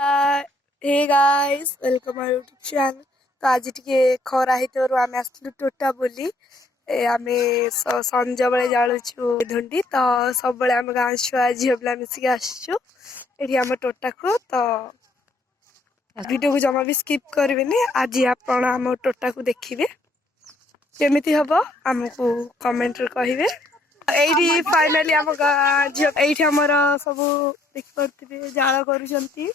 Hey guys welcome my YouTube channel. तो आज टिके खरा हेतु आम आसलु टोटा बोली आम संज बेले जालुचु धुंडी तो सब आम गाँव छुआ झील पिला मिसिक आसचु ये आम टोटा को तो वीडियो को जमा भी स्किप करेंगे। आज आप आम टोटा को देखिए केमिति हम आमको कमेंट कहिबे। एठी फाइनली आम झील एठी हमर सब देखि पड़थिबे जाळ करूछंती।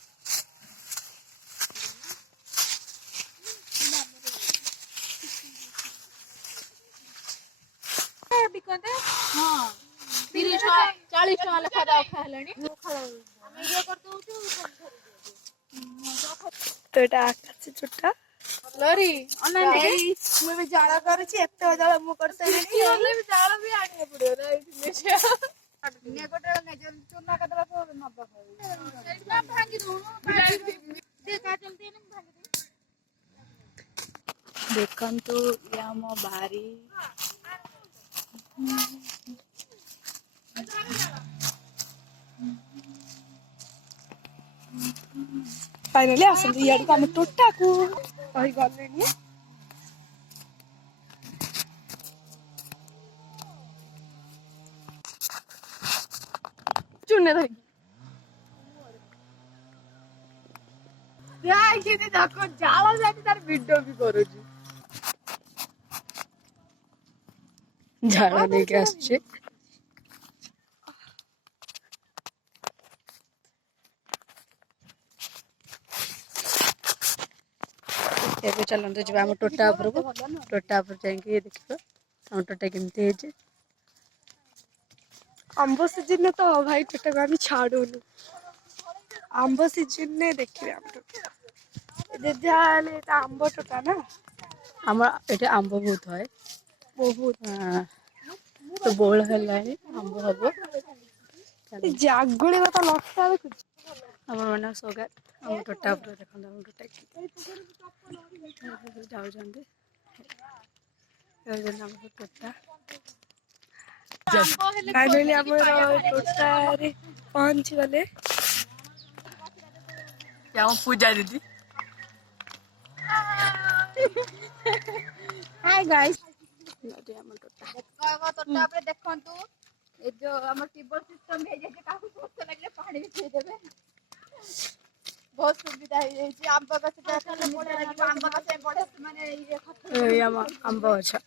तो এটা আকাশে চুটা লরি অনলাইন মুই জালা করছি একটা জালা মু করছাইনি আমি জালা भी आने पड़ो ना इतने नेगोटे ने चुना कदला तो नबा एकदम भांगी दो देखा चलती नहीं भांगी देखंतु या मो बारी फाइनली आसंतु यार को हम टोटा को कहि गलेनी चुने धरि या केते देखो जाला जाती तार वीडियो भी करूची झाड़ा लेके आछे ଏବେ ଚାଲନ୍ତୁ ଯିବା ଆମ ଟୋଟା ଉପରକୁ। ଟୋଟା ଉପରେ ଯାଇକି ଦେଖିବା ଆମ ଟୋଟା କେମିତି ହେଇଛି। ଆମ୍ବ ସିଜିନରେ ତ ଭାଇ ଟୋଟାକୁ ଆମେ ଛାଡୁନୁ। ଆମ୍ବ ସିଜିନରେ ଦେଖିବେ ଆମ ଟୋଟା ଯାହା ହେଲେ ଏଟା ଆମ୍ବ ଟୋଟା ନା ଆମର ଏଠି ଆମ୍ବ ବହୁତ ହୁଏ ବହୁତ ତ ବୋଳ ହେଲାଣି ଆମ୍ବ ହବ ଜାଗୁଳି କଥା ଲଟା ଦେଖୁଛି ଆମର ମାନେ ସୌଗାତ ଆମ ଟୋଟା ଉପରେ ଦେଖନ୍ତୁ ଆମ ଟୋଟା ଯାଉଛନ୍ତି ଆମର ଟୋଟା फाइनली ଆମର ଟୋଟାରେ ପହଞ୍ଚି ଗଲେ। ଆମ ପୂଜା ଦିଦି हाय गाइस ଆମ ଟୋଟା ଟୋଟା ଉପରେ ଦେଖନ୍ତୁ ଏ जो हमर टिबल सिस्टम हे जे काहू पोछ लागले पानी भी दे देबे बहुत सुविधा है जे आंब गछ देखले पड़े लागे आंब गछ पड़े माने ये खत आंब गछ आ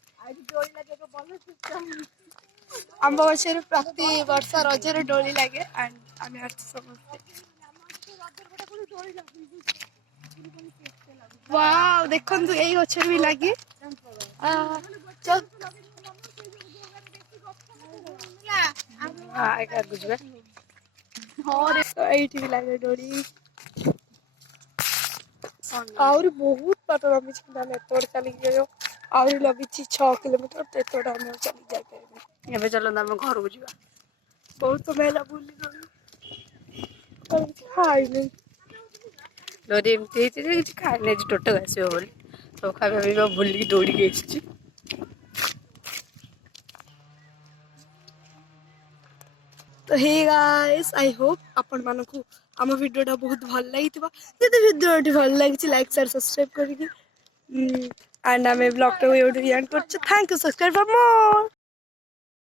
डोली लागे को बल सिस्टम आंब गछ रे प्रति वर्ष रज रे डोली लागे एंड आमे आछ समस्त वाओ देखंतु एई गछ रे भी लागे चल आगे बुझबे और एठी भी लागे डोरी और बहुत बात लंबी छिंदा में तोड़ चली गयो और लंबी 6 किलोमीटर ते तोड़ा हम चली जाय परबे। एबे चलो हम घर को जीवा बहुत मेला बुली गई और खाई नहीं लोरी एमती जे खाई नहीं टोटो आसीबो बोली तो खाबे भी बुली दौड़ी के आछि। तो हे गाइस आई होप आपण मानकू आम वीडियोटा बहुत भल लगी जदि वीडियो भल लगी लाइक शेयर सब्सक्राइब करिके एंड आम ब्लॉग टाइम एंड कर thank you subscribe for more.